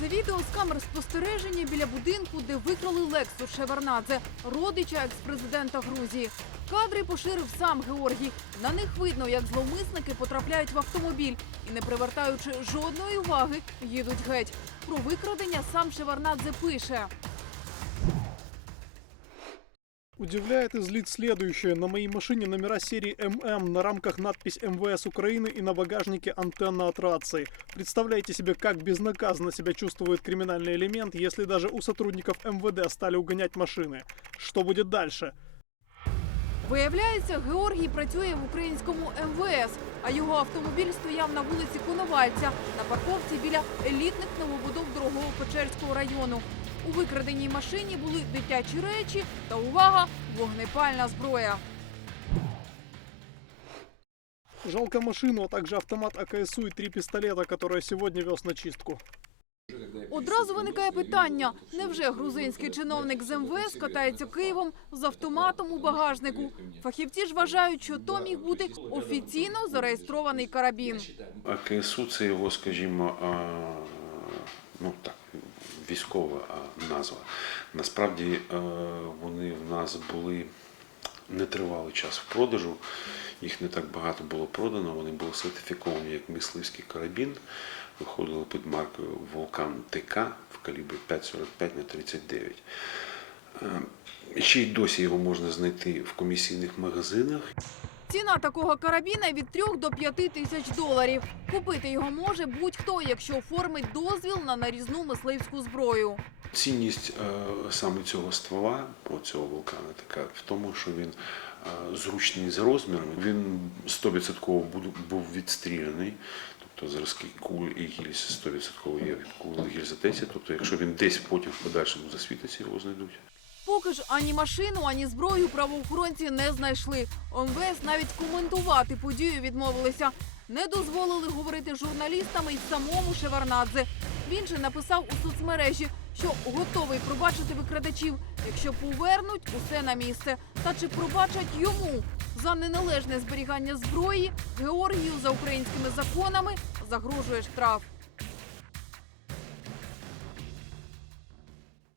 Це відео з камер спостереження біля будинку, де викрали Лексу Шеварнадзе, родича екс-президента Грузії. Кадри поширив сам Георгій. На них видно, як зловмисники потрапляють в автомобіль і, не привертаючи жодної уваги, їдуть геть. Про викрадення сам Шеварнадзе пише. Удивляет и злит следующее. На моей машине номера серии ММ, на рамках надпись МВС Украины и на багажнике антенна от рации. Представляете себе, как безнаказанно себя чувствует криминальный элемент, если даже у сотрудников МВД стали угонять машины. Что будет дальше? Виявляється, Георгій працює в українському МВС, а його автомобіль стояв на вулиці Коновальця на парковці біля елітних новобудов Дорогого Печерського району. У викраденій машині були дитячі речі та увага, вогнепальна зброя. Жалко машину, а также автомат АКСУ и три пистолета, которые сегодня вез на чистку. Одразу виникає питання: невже грузинський чиновник з МВС катається Києвом з автоматом у багажнику? Фахівці ж вважають, що то міг бути офіційно зареєстрований карабін. АКСУ це його, скажімо, а, ну так, військова назва. Насправді е, вони в нас були нетривалий час в продажу. Їх не так багато було продано. Вони були сертифіковані як мисливський карабін. Виходили під маркою Волкан ТК в калібрі 5,45 на 39. Е, Ще й досі його можна знайти в комісійних магазинах. Ціна такого карабіна від 3 до 5 тисяч доларів. Купити його може будь-хто, якщо оформить дозвіл на нарізну мисливську зброю. Цінність е, саме цього ствола, цього вулкана, така в тому, що він е, зручний за розмірами. Він 100% був відстріляний. Тобто зразки куль і гільз 100% є куль гільза 10. Тобто, якщо він десь потім в подальшому засвітиться, його знайдуть. Поки ж ані машину, ані зброю правоохоронці не знайшли. ОМВС навіть коментувати подію відмовилися. Не дозволили говорити з журналістами й самому Шеварнадзе. Він же написав у соцмережі, що готовий пробачити викрадачів, якщо повернуть усе на місце. Та чи пробачать йому за неналежне зберігання зброї Георгію за українськими законами загрожує штраф.